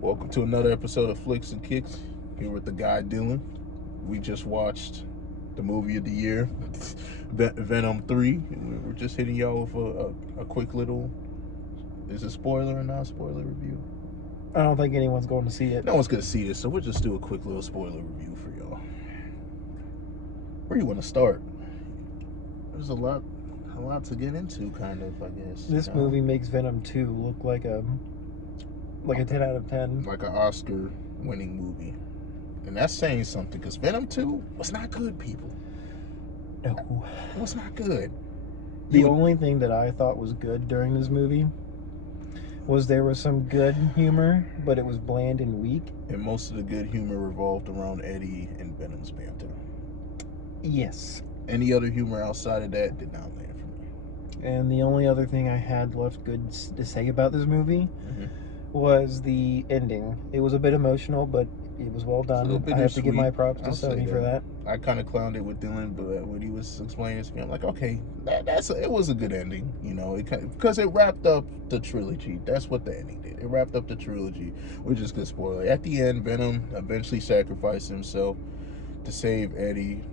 Welcome to another episode of Flicksnkicks. Here with the guy Dylan. We just watched the movie of the year, Venom 3. We're just hitting y'all with a quick little, is it spoiler or not spoiler review? I don't think anyone's going to see it. No one's going to see this, so we'll just do a quick little spoiler review for y'all. Where do you want to start? There's a lot to get into, kind of, I guess. This movie makes Venom 2 look like a 10 out of 10. Like an Oscar-winning movie. And that's saying something, because Venom 2 was not good, people. No. It was not good. The only thing that I thought was good during this movie was there was some good humor, but it was bland and weak. And most of the good humor revolved around Eddie and Venom's banter. Yes. Any other humor outside of that did not land for me. And the only other thing I had left good to say about this movie was the ending. It was a bit emotional, but it was well done. I have to give my props to Sony for that. I kind of clowned it with Dylan, but when he was explaining it to me, I'm like, okay, it was a good ending, you know, because it wrapped up the trilogy. That's what the ending did. It wrapped up the trilogy, which is good spoiler. At the end, Venom eventually sacrificed himself to save Eddie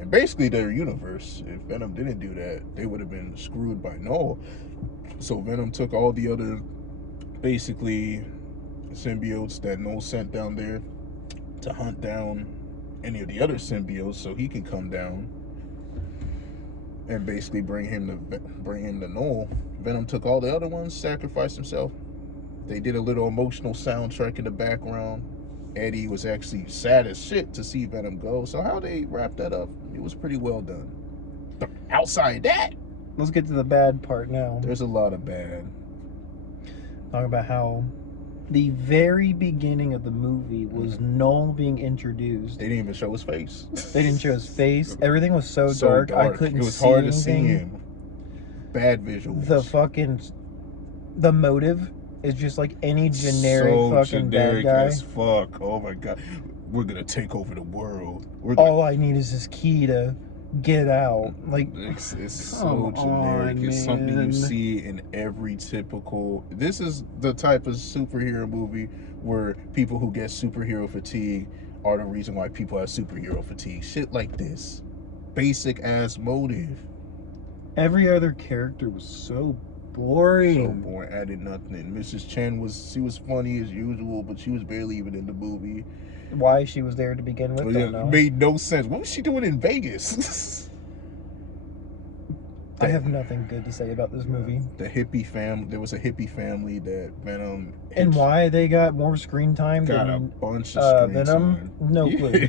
and basically their universe. If Venom didn't do that, they would have been screwed by Noel. So Venom took all the other basically symbiotes that Noel sent down there to hunt down any of the other symbiotes so he can come down and basically bring him to Noel. Venom took all the other ones, sacrificed himself. They did a little emotional soundtrack in the background. Eddie was actually sad as shit to see Venom go. So how they wrapped that up, it was pretty well done. But outside that, let's get to the bad part now. There's a lot of bad. Talk about how the very beginning of the movie was Noel being introduced. They didn't even show his face. They didn't show his face. Everything was so dark. I couldn't see anything. It was hard to see him. Bad visuals. The motive is just like any generic generic bad guy. As fuck. Oh my god. We're gonna take over the world. All I need is this key to get out. Like, it's so generic. It's something you see in every typical. This is the type of superhero movie where people who get superhero fatigue are the reason why people have superhero fatigue. Shit like this. Basic ass motive. Every other character was so boring. So boring. Added nothing. Mrs. Chen she was funny as usual, but she was barely even in the movie. Why she was there to begin with, don't know. Made no sense. What was she doing in Vegas? I have nothing good to say about this movie. The hippie family. There was a hippie family that Venom. And why they got more screen time than a bunch of screen Venom? Time. No clue.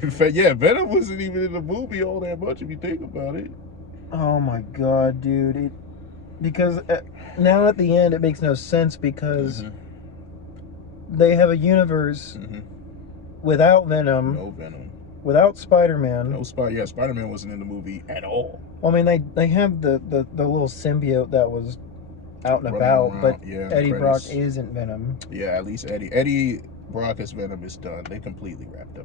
Venom wasn't even in the movie all that much if you think about it. Oh my god, dude! Because now at the end it makes no sense because they have a universe. Without Venom. No Venom. Without Spider-Man. No Spider-Man. Yeah, Spider-Man wasn't in the movie at all. Well, I mean, they have the little symbiote that was out and about, but Eddie Brock isn't Venom. Yeah, at least Eddie Brock as Venom is done. They completely wrapped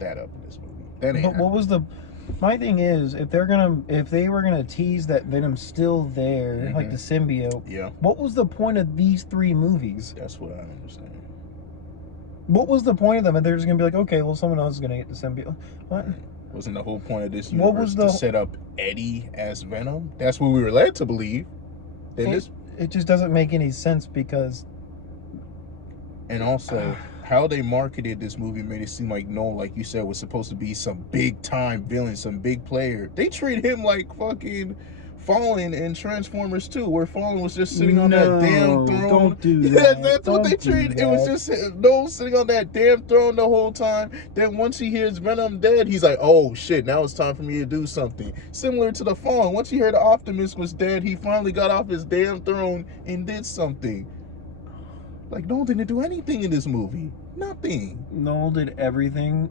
that up in this movie. That ain't But what was my thing is, if they were gonna tease that Venom's still there, like the symbiote, what was the point of these 3 movies? That's what I understand. What was the point of them? And they're just going to be like, okay, well, someone else is going to get the symbiote. What? Wasn't the whole point of this universe to set up Eddie as Venom? That's what we were led to believe. It just doesn't make any sense because... And also, how they marketed this movie made it seem like Noel, like you said, was supposed to be some big-time villain, some big player. They treat him like fucking... Fallen in Transformers 2, where Fallen was just sitting on that damn throne. Don't do that. That's what they treated. It was just Noel sitting on that damn throne the whole time. Then once he hears Venom dead, he's like, oh shit, now it's time for me to do something. Similar to the Fallen. Once he heard the Optimus was dead, he finally got off his damn throne and did something. Like, Noel didn't do anything in this movie. Nothing. Noel did everything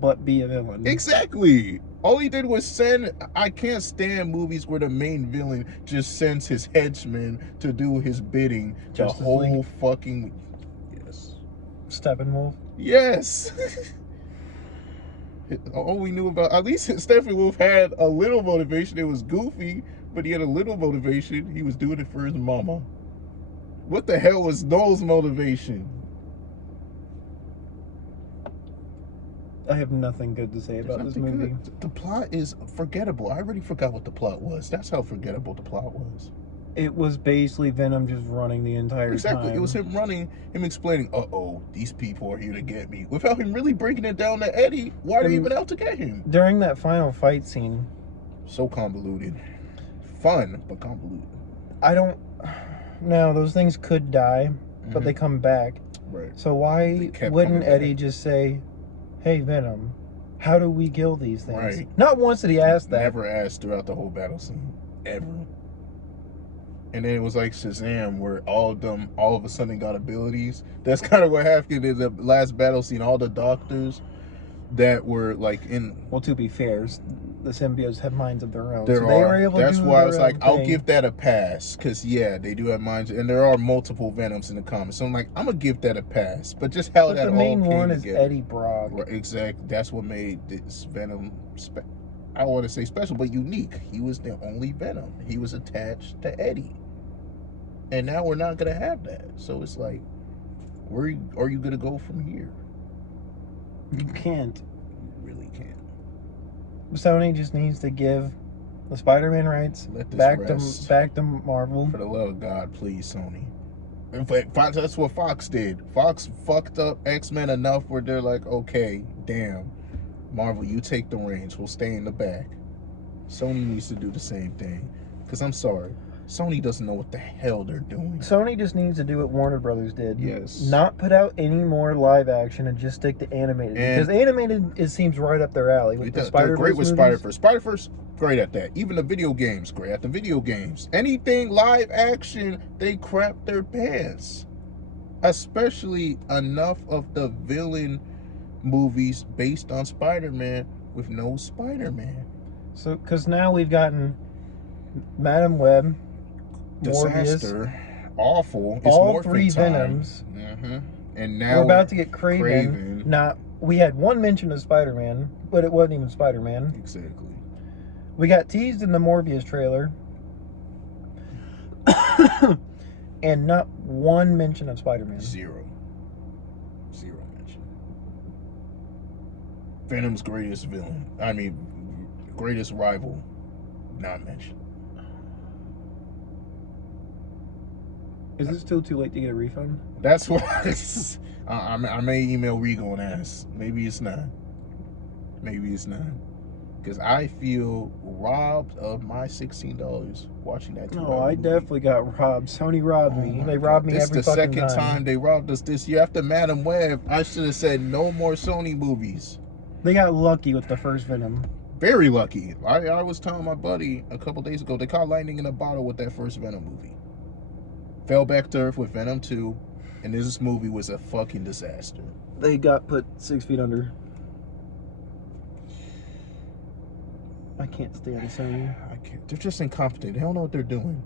but be a villain. Exactly. All he did was send... I can't stand movies where the main villain just sends his henchmen to do his bidding. Justice the whole League. Fucking... Yes. Steppenwolf. Yes. All we knew about... At least Steppenwolf had a little motivation. It was goofy, but he had a little motivation. He was doing it for his mama. What the hell was Noel's motivation? I have nothing good to say about this movie. Good. The plot is forgettable. I already forgot what the plot was. That's how forgettable the plot was. It was basically Venom just running the entire Exactly. time. It was him running, him explaining, these people are here to get me. Without him really breaking it down to Eddie, why are they even out to get him? During that final fight scene. So convoluted. Fun, but convoluted. Now, those things could die, but they come back. Right. So why wouldn't Eddie just say, hey, Venom, how do we kill these things? Right. Not once did he ask that. Never asked throughout the whole battle scene. Ever. And then it was like Shazam, where all of a sudden got abilities. That's kind of what happened in the last battle scene. All the doctors that were like in... Well, to be fair, the symbiotes have minds of their own. They were able to do why I was like, I'll give that a pass. Because, yeah, they do have minds. And there are multiple Venoms in the comics. So I'm like, I'm going to give that a pass. But just how that all came together. The main one is Eddie Brock. Right, exactly. That's what made this Venom... I don't want to say special, but unique. He was the only Venom. He was attached to Eddie. And now we're not going to have that. So it's like, where are you going to go from here? You can't. You really can't. Sony just needs to give the Spider-Man rights back to Marvel. For the love of God, please, Sony. In fact, that's what Fox did. Fox fucked up X-Men enough where they're like, okay, damn. Marvel, you take the reins. We'll stay in the back. Sony needs to do the same thing. Because I'm sorry. Sony doesn't know what the hell they're doing. Sony just needs to do what Warner Brothers did. Yes. Not put out any more live action and just stick to animated. Because animated, it seems right up their alley. With the Spider-Verse great with movies. Spider-Verse. Spider-Verse, great at that. Even the video games, great at the video games. Anything live action, they crap their pants. Especially enough of the villain movies based on Spider-Man with no Spider-Man. So, because now we've gotten Madam Web, Disaster, Morbius, awful. It's all three time. Venoms. And now we're about to get Craven. We had one mention of Spider-Man, but it wasn't even Spider-Man. Exactly. We got teased in the Morbius trailer. And not one mention of Spider-Man. Zero mention. Venom's greatest villain. Greatest rival. Not mentioned. Is it still too late to get a refund? That's what I may email Regal and ask. Maybe it's not. Because I feel robbed of my $16 watching that. No, I definitely got robbed. Sony robbed me. They robbed me every fucking time. This is the second time they robbed us this year. After Madam Web, I should have said no more Sony movies. They got lucky with the first Venom. Very lucky. I was telling my buddy a couple days ago, they caught lightning in a bottle with that first Venom movie. Fell back to earth with Venom 2, and this movie was a fucking disaster. They got put 6 feet under. I can't stand Sony. I can't. They're just incompetent. They don't know what they're doing.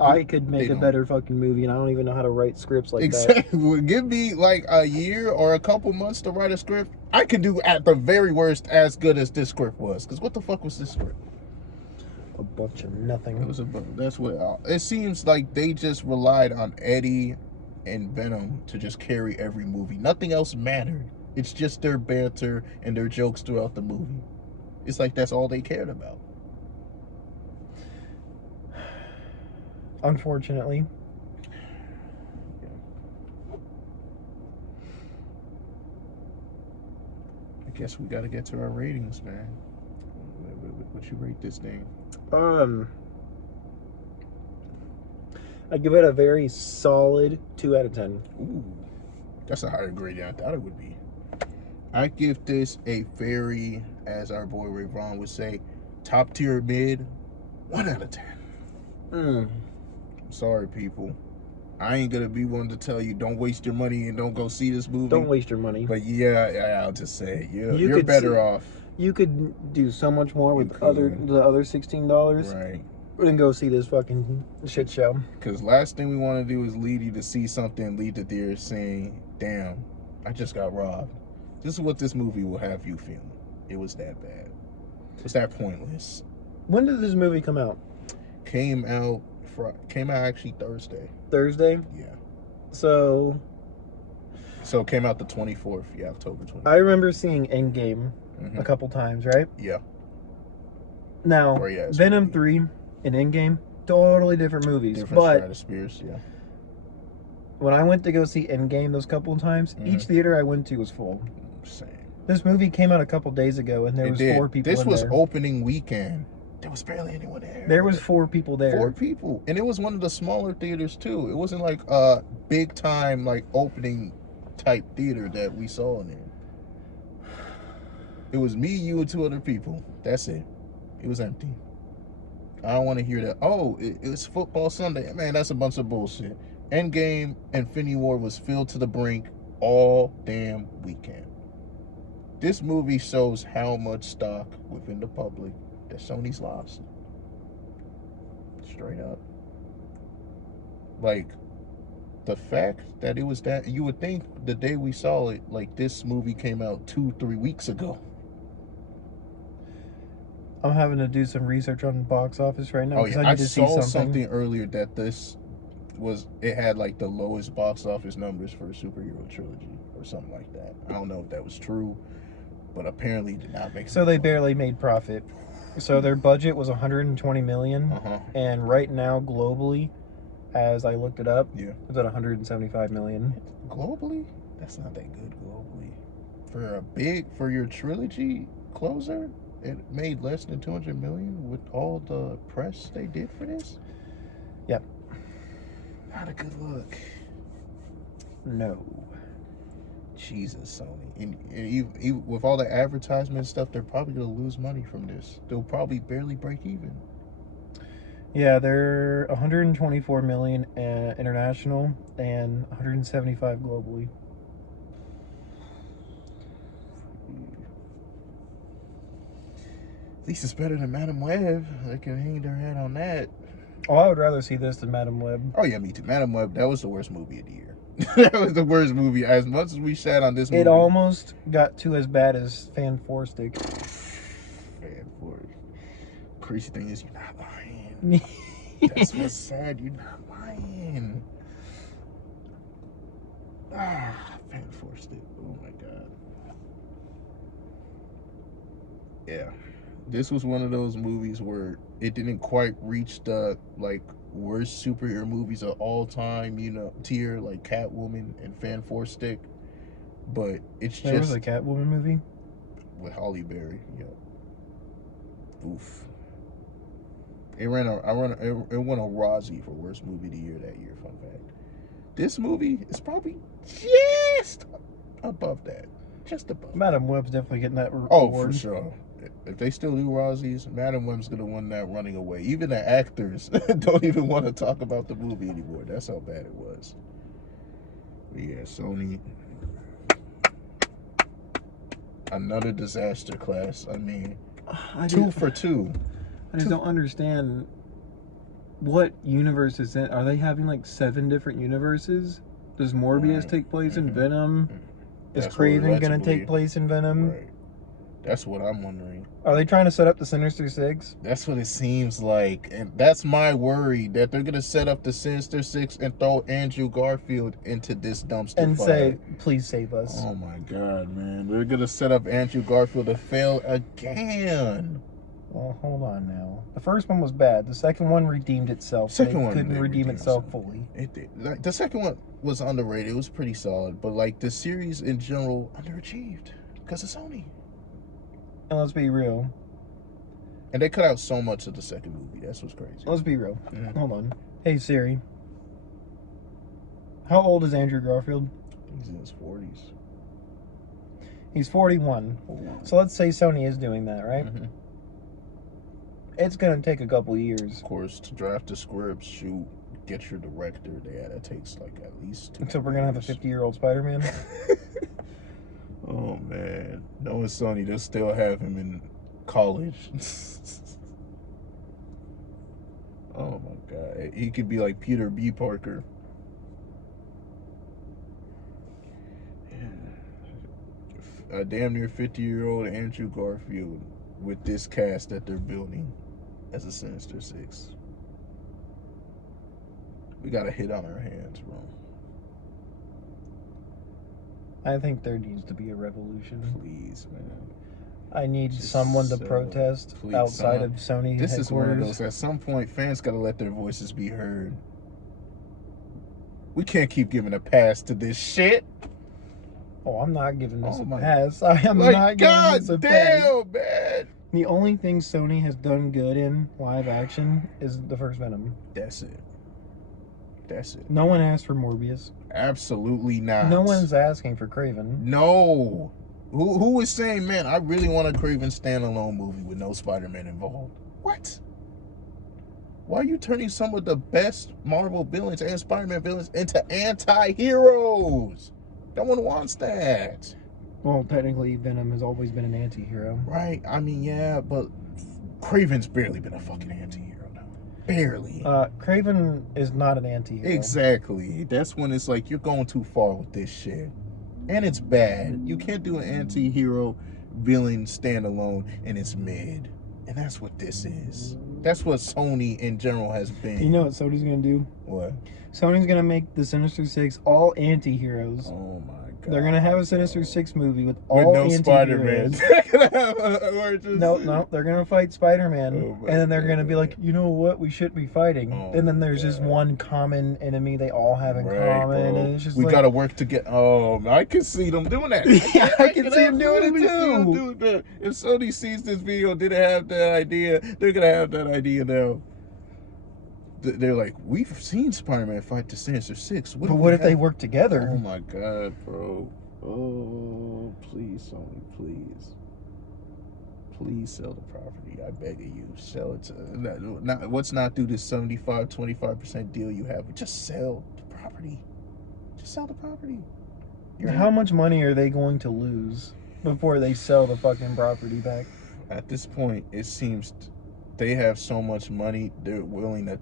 I could make a better fucking movie, and I don't even know how to write scripts like that. Exactly. Give me like a year or a couple months to write a script. I could do at the very worst as good as this script was. Because what the fuck was this script? A bunch of nothing. That's what it seems like. They just relied on Eddie and Venom to just carry every movie. Nothing else mattered. It's just their banter and their jokes throughout the movie. It's like that's all they cared about. Unfortunately. I guess we got to get to our ratings, man. What you rate this thing? I give it a very solid 2 out of 10. Ooh, that's a higher grade than I thought it would be. I give this a very, as our boy Ray Vaughn would say, top tier mid, 1 out of 10. I'm sorry, people. I ain't gonna be one to tell you don't waste your money and don't go see this movie. Don't waste your money. But yeah, I'll just say you're better off. You could do so much more with the other $16. Right. Than go see this fucking shit show. Because last thing we want to do is lead you to see something, lead to theaters saying, damn, I just got robbed. This is what this movie will have you feeling. It was that bad. It was that pointless. When did this movie come out? Came out actually Thursday. Thursday? Yeah. So So it came out the 24th. Yeah, October 24th. I remember seeing Endgame a couple times, right? Yeah. Now, Great-ass Venom movie. 3 and Endgame, totally different movies. Different but stratospheres, yeah. when I went to go see Endgame those couple of times, each theater I went to was full. Same. This movie came out a couple days ago, and there was 4 people This in was there. opening weekend. There was barely anyone there. There was 4 people there. 4 people. And it was one of the smaller theaters, too. It wasn't like a big-time, like, opening type theater that we saw in there. It was me, you, and 2 other people. That's it. It was empty. I don't want to hear that. Oh, it's football Sunday. Man, that's a bunch of bullshit. Endgame, Infinity War was filled to the brink all damn weekend. This movie shows how much stock within the public that Sony's lost. Straight up. Like, the fact that it was that, you would think the day we saw it, like, this movie came out 2-3 weeks ago. I'm having to do some research on box office right now. Oh yeah, I need to see saw something earlier that this was, it had like the lowest box office numbers for a superhero trilogy or something like that. I don't know if that was true, but apparently it did not make. So they barely made profit. So their budget was 120 million, and right now globally, as I looked it up, it's at 175 million. Globally, that's not that good globally. For your trilogy closer, it made less than 200 million with all the press they did for this. Yep. Not a good look. No. Jesus, Sony. And with all the advertisement stuff, they're probably going to lose money from this. They'll probably barely break even. Yeah, they're 124 million international and 175 globally. At least it's better than Madame Web. They can hang their head on that. Oh, I would rather see this than Madame Web. Oh, yeah, me too. Madame Web, that was the worst movie of the year. That was the worst movie. As much as we sat on this movie. It almost got to as bad as Fan 4 Stick. Fan 4. Crazy thing is, you're not lying. That's what's sad. You're not lying. Fan 4 Stick. Oh, my God. Yeah. This was one of those movies where it didn't quite reach the, like, worst superhero movies of all time, tier, like Catwoman and Fan 4 Stick. But it's there was a Catwoman movie? With Halle Berry, yeah. Oof. It won a Razzie for worst movie of the year that year, fun fact. This movie is probably just above that. Just above. Madame Web's definitely getting that award. Oh, for sure. If they still do Razzies, Madame Web's gonna win that running away. Even the actors don't even want to talk about the movie anymore. That's how bad it was. But yeah, Sony, another disaster class. I mean, 2 for 2. I just don't understand what universe is in. Are they having like 7 different universes? Does Morbius take place in Venom? Is Craven gonna take place in Venom? Right. That's what I'm wondering. Are they trying to set up the Sinister Six? That's what it seems like. And that's my worry, that they're going to set up the Sinister Six and throw Andrew Garfield into this dumpster and fire. Say, please save us. Oh my God, man. They're going to set up Andrew Garfield to fail again. Well, hold on now. The first one was bad. The second one redeemed itself. Second one couldn't redeem itself fully. It did. Like, the second one was underrated. It was pretty solid. But like the series in general, underachieved because of Sony. And let's be real. And they cut out so much of the second movie. That's what's crazy. Let's be real. Hold on. Hey, Siri. How old is Andrew Garfield? He's in his 40s. He's 41. So let's say Sony is doing that, right? It's going to take a couple years. Of course, to draft the scripts, shoot, get your director. Yeah, that takes like at least 2 So we're going to have a 50-year-old Spider-Man? Oh, man. Knowing Sony, they'll still have him in college. Oh, my God. He could be like Peter B. Parker. A damn near 50-year-old Andrew Garfield with this cast that they're building as a Sinister Six. We got a hit on our hands, bro. I think there needs to be a revolution. Please, man. I need Just someone to protest outside of Sony This headquarters. is one of those. At some point, fans gotta let their voices be heard. We can't keep giving a pass to this shit. Oh, I'm not giving this a pass. I am not giving this a pass. God damn, man. The only thing Sony has done good in live action is the first Venom. That's it. That's it. No one asked for Morbius. Absolutely not. No one's asking for Craven. No. Who was saying, man, I really want a Craven standalone movie with no Spider-Man involved? What? Why are you turning some of the best Marvel villains and Spider-Man villains into anti-heroes? No one wants that. Well, technically, Venom has always been an anti-hero. Right. I mean, yeah, but Craven's barely been a fucking anti-hero now. Barely. Craven is not an anti-hero. Exactly. That's when it's like, you're going too far with this shit. And it's bad. You can't do an anti-hero villain standalone and it's mid. And that's what this is. That's what Sony in general has been. You know what Sony's gonna do? What? Sony's gonna make the Sinister Six all anti-heroes. Oh my god. They're gonna have a Sinister Six movie with all no anti-heroes. Spider-Man. No, they're gonna fight Spider-Man, Oh and then they're gonna be like, you know what, we shouldn't be fighting. And then there's just one common enemy they all have in common, bro. and it's just we like, gotta work together. Oh, I can see them doing that. Yeah, I can see them doing it too. If Sony sees this video, didn't have that idea, they're gonna have that idea now. They're like, we've seen Spider-Man fight the Sinister Six. But what if they work together? Oh my god, bro. Oh, please, Sony, please. Please sell the property. I beg of you. Sell it to... Let's not do this 75-25% deal you have. Just sell the property. Just sell the property. How much money are they going to lose before they sell the fucking property back? At this point, it seems... They have so much money, they're willing to,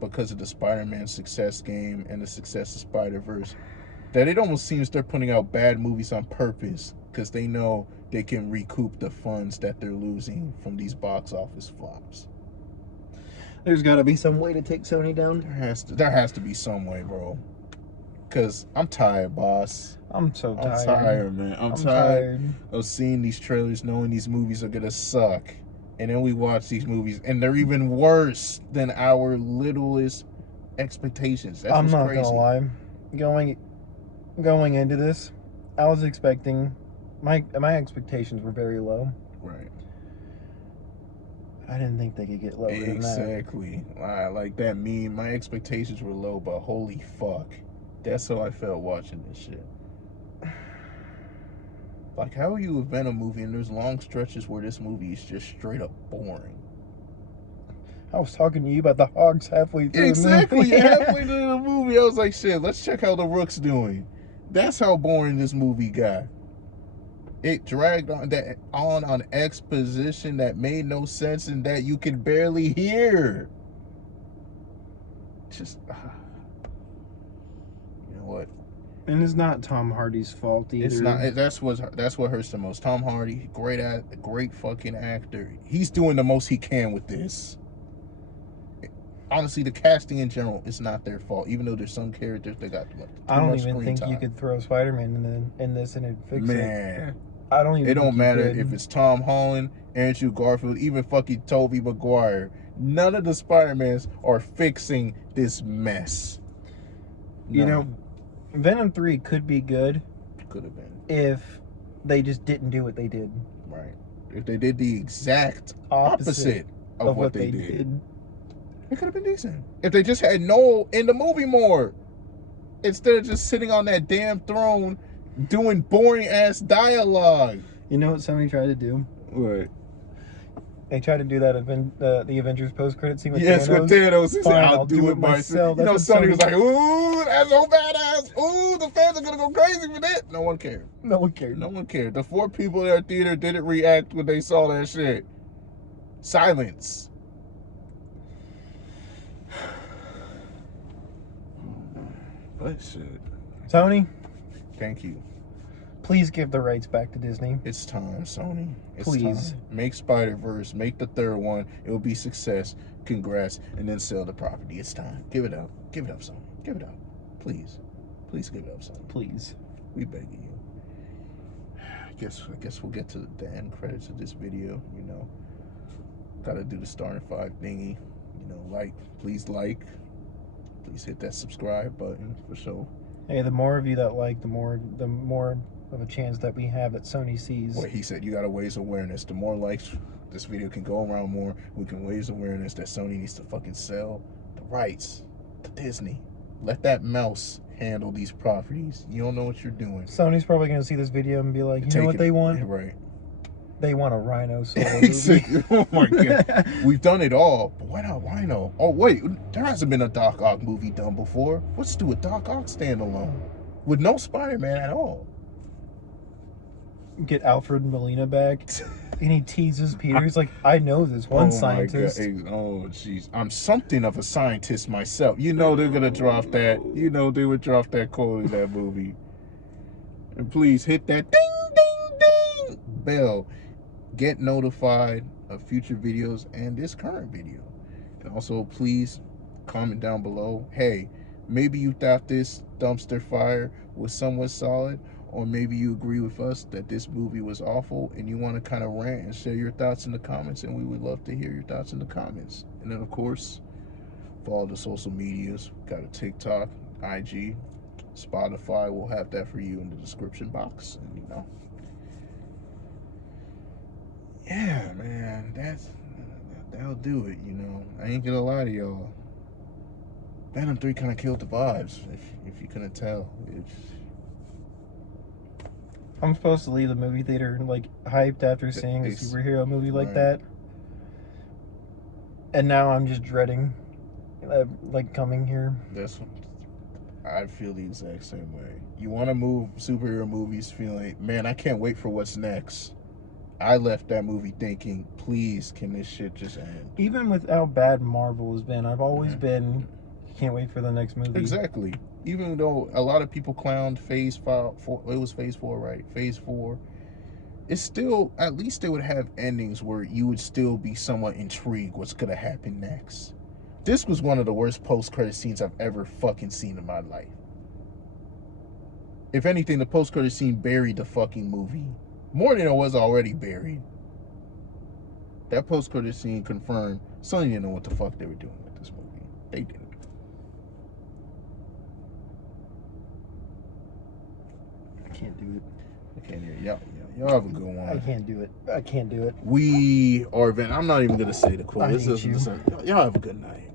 because of the Spider-Man success game and the success of Spider-Verse, that it almost seems they're putting out bad movies on purpose because they know they can recoup the funds that they're losing from these box office flops. There's got to be some way to take Sony down. There has to be some way, bro. Because I'm tired, boss. I'm so tired. I'm tired, man. I'm tired of seeing these trailers, knowing these movies are going to suck. And then we watch these movies, and they're even worse than our littlest expectations. That's I'm not crazy. gonna lie. Going into this, I was expecting my expectations were very low. Right. I didn't think they could get lower than that. Exactly. Like that meme. My expectations were low, but holy fuck, that's how I felt watching this shit. Like, how are you a Venom movie and there's long stretches where this movie is just straight up boring? I was talking to you about the hogs halfway through Exactly, the movie. halfway through the movie, I was like, shit, let's check how the Rook's doing. That's how boring this movie got. It dragged on exposition that made no sense and that you could barely hear. Just, you know what? And it's not Tom Hardy's fault either. It's not. That's what hurts the most. Tom Hardy, great fucking actor. He's doing the most he can with this. Honestly, the casting in general is not their fault. Even though there's some characters that got too much screen time. I don't even think you could throw Spider-Man in this and it'd fix it. Man, I don't even. It don't matter if it's Tom Holland, Andrew Garfield, even fucking Tobey Maguire. None of the Spider-Mans are fixing this mess. You know, Venom 3 could be good. Could have been. If they just didn't do what they did. Right. If they did the exact opposite of what they did. It could have been decent. If they just had Noel in the movie more. Instead of just sitting on that damn throne doing boring ass dialogue. You know what Sony tried to do? What? They tried to do that the Avengers post-credit scene with Thanos. Yes, with Thanos. He said, I'll do it myself. You know, Sony was like, ooh, that's so badass. Ooh, the fans are going to go crazy for that. No one cared. No one cared. No one cared. The 4 people in our theater didn't react when they saw that shit. Silence. But shit. Sony, thank you. Please give the rights back to Disney. It's time, Sony. It's Please. Time. Make Spider-Verse. Make the 3rd one. It will be success. Congrats. And then sell the property. It's time. Give it up. Give it up, Sony. Give it up. Please. Please give it up, Sony. Please. We beg you. guess we'll get to the end credits of this video. You know, gotta do the starting 5 thingy. You know, please hit that subscribe button for sure. Hey, the more of you that like, the more of a chance that we have that Sony sees. Well, he said you gotta raise awareness. The more likes this video can go around more, we can raise awareness that Sony needs to fucking sell the rights to Disney. Let that mouse handle these properties. You don't know what you're doing. Rhino's probably going to see this video and be like, you know what they want? Right. They want a Rhino solo movie. Oh my god. We've done it all, but why not Rhino? Oh wait, there hasn't been a Doc Ock movie done before. Let's do a Doc Ock standalone with no Spider-Man at all. Get Alfred Molina back. And he teases Peter. He's like, I know this one scientist. Oh, jeez. I'm something of a scientist myself. You know they're going to drop that. You know they would drop that quote in that movie. And please hit that ding, ding, ding bell. Get notified of future videos and this current video. And also, please comment down below. Hey, maybe you thought this dumpster fire was somewhat solid. Or maybe you agree with us that this movie was awful and you want to kind of rant and share your thoughts in the comments, and we would love to hear your thoughts in the comments. And then, of course, follow the social medias. Got a TikTok, IG, Spotify. We'll have that for you in the description box. And, you know, yeah, man, that'll do it, you know. I ain't gonna lie to y'all. Venom 3 kind of killed the vibes, if you couldn't tell. I'm supposed to leave the movie theater like hyped after seeing a superhero movie like that, and now I'm just dreading like coming here. I feel the exact same way. You want to move superhero movies feeling, man, I can't wait for what's next. I left that movie thinking, please, can this shit just end? Even with how bad Marvel has been, I've always been, can't wait for the next movie. Exactly. Even though a lot of people clowned Phase 4, it was Phase 4, right? Phase 4. It's still, at least they would have endings where you would still be somewhat intrigued what's going to happen next. This was one of the worst post-credit scenes I've ever fucking seen in my life. If anything, the post-credit scene buried the fucking movie. More than it was already buried. That post-credit scene confirmed Sony didn't know what the fuck they were doing with this movie. They didn't. I can't do it. I can't hear y'all. Y'all have a good one. I can't do it. I can't do it. We are Venom. I'm not even gonna say the quote. I hate you. Y'all have a good night.